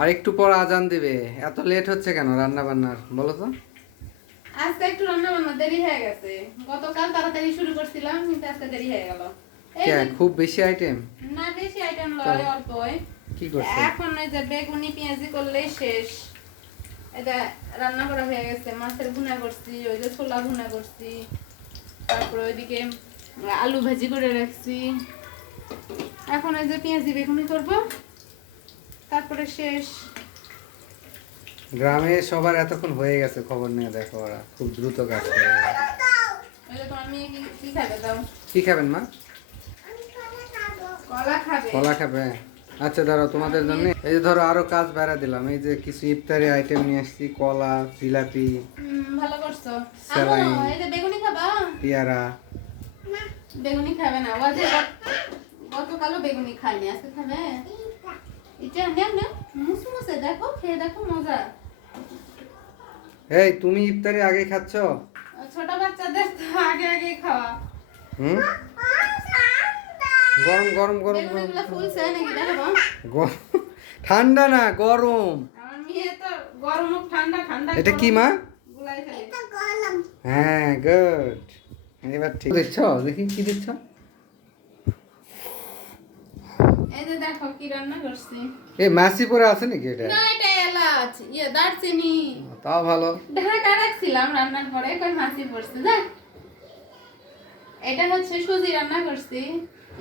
আর একটু পর আজান দিবে, এত লেট হচ্ছে কেন রান্না বান্নার বলো তো? আজকে একটু রান্না বান্না দেরি হয়ে গেছে। গতকাল তাড়াতাড়ি শুরু করছিলাম কিন্তু আজকে দেরি হয়ে গেল। এই কে খুব বেশি আইটেম? না বেশি আইটেম লয়, অল্পই। কি করছো? এখন এই যে বেগুনি পেঁয়াজি করলেই শেষ। এটা রান্না করা হয়ে গেছে, মাছের ভুনা করছি, ওই যে ছোলা ভুনা করছি, তারপরে ওইদিকে আলু ভাজি করে রাখছি। এখন এই যে পেঁয়াজি বেগুনি করব, তারপরে শেষ। গ্রামে সবার এতক্ষণ হয়ে গেছে, খবর নিয়ে দেখো ওরা খুব দ্রুত কাজ করে। এই যে তোমার মেয়ে কি খাবে দাও? কি খাবেন মা? কলা খাবে। কলা খাবে? আচ্ছা দাঁড়াও, তোমাদের জন্য এই যে ধরো আরো কাজ বেড়া দিলাম। এই যে কিছু ইফতারি আইটেম নিয়ে আসছি, কলা, জিলাপি, ভালো করছো। স্যালাইন, আমু, এই যে বেগুনি খাবা? পেয়ারা। বেগুনি খাবে না, ওই যে গতকালও বেগুনি খাইনি, আজকে খাবে। এটা নেও নেও, মুসে মুসে দেখো, খেয়ে দেখো, মজা। এই তুমি ইফতারি আগে খাচ্ছ? ছোট বাচ্চাদের তো আগে আগে খাওয়া। হুম, গরম গরম গরম গরম বেগুনিগুলো ফুলছে নাকি দেখো? ঠান্ডা না গরম। আমার মেয়ে তো গরম হোক ঠান্ডা ঠান্ডা। এটা কি মা? গুলাই ফেলে। হ্যাঁ গুড, এবার ঠিক দিচ্ছ, দেখি কি দিচ্ছ। এই যে দেখো কি রান্না করছি। এই মাছি পরে আছে নাকি এটা? না এটা এলাচ, দারচিনি। তাও ভালো। ঢাকা রাখছিলাম রান্নার পরে, কই মাছি পড়ছে যা। এটা হচ্ছে সুজি রান্না করছি,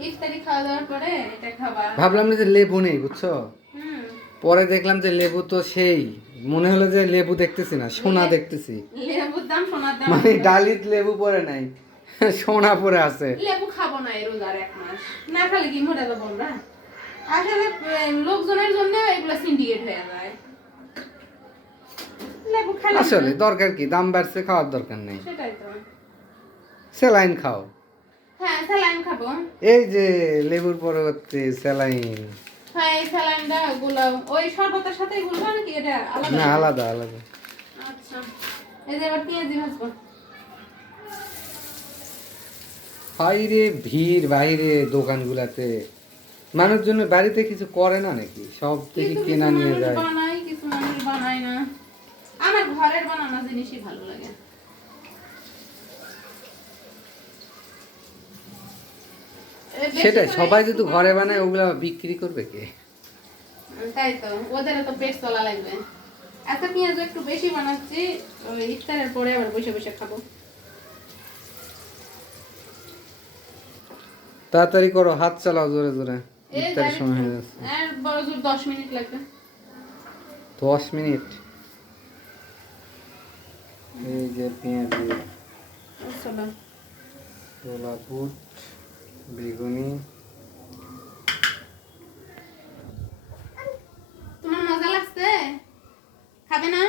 ইফতারি খাওয়া দাওয়ার পরে এটা খাবা। ভাবলাম না যে লেবু নেই, বুঝছো? হুম, পরে দেখলাম যে লেবু তো সেই, মনে হলো যে লেবু দেখতেছি না, সোনা দেখতেছি। লেবুর দাম সোনার দাম। মানে ডালিত লেবু পরে নাই, সোনা পরে আছে। লেবু খাবো না এই রোজার 1 মাস, না খালে কি মরে যাবো আমরা? আসলে লোকজনের জন্য এগুলো সিন্ডিকেট হয়ে যায়। লেবু খালে আসলে দরকার কি, দাম বাড়ছে, খাওয়ার দরকার নেই। সেটাই তো। স্যালাইন খাও। হ্যাঁ স্যালাইন খাবো। এই যে লেবুর পরবর্তী স্যালাইন। হ্যাঁ এই স্যালাইনটা গুলো ওই শরবতের সাথে গুলবো নাকি এটা আলাদা? না আলাদা আলাদা। আচ্ছা, এই যে এবার পেঁয়াজি ভাজবো। বাইরে ভিড়, বাইরে দোকানগুলাতে মানুষজন বাড়িতে কিছু করে না নাকি, সব থেকে কিছু কেনা নিয়ে মানুষ যায়। বানায়, কিছু মানুষ বানায় না। আমার ঘরের বানানো জিনিসই ভালো লাগে। সেটাই, সবাই যদি ঘরে বানায় ওগুলা বিক্রি করবে কে? তাই তো, ওদেরও তো পেট চলা লাগবে। আচ্ছা পেঁয়াজ একটু বেশি বানাচ্ছি, ওই ইফতারের পরে আবার বসে বসে খাবো। তাড়াতাড়ি করো, হাত চালাও জোরে জোরে, এই ইফতারের সময় হয়ে যাচ্ছে। আর বড় জোর 10 মিনিট লাগবে। 10 মিনিট। এই যে পেঁয়াজি, চলো। ছোলা বুট, বেগুনি। তোমার মজা লাগছে? খাবে না?